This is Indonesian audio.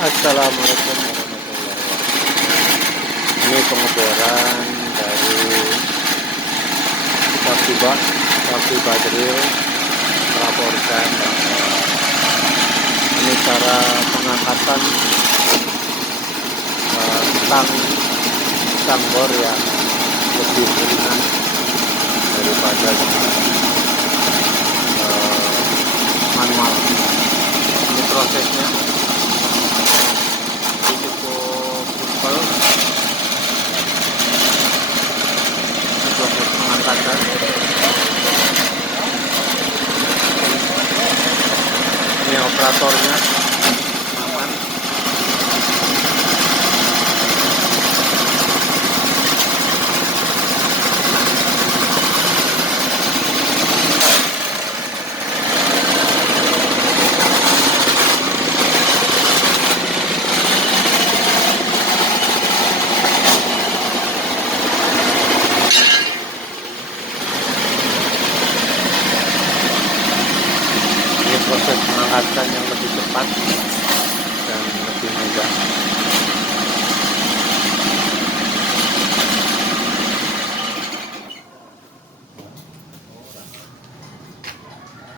Assalamualaikum warahmatullahi wabarakatuh. Ini pengeboran dari Wakil Badril melaporkan bahwa ini cara pengangkatan tang bor yang lebih ringan daripada dengan manual. Ini prosesnya cukup simpel. Ini proses pengangkatan. Ini operatornya aman. Proses pengangkatan yang lebih cepat dan lebih mudah.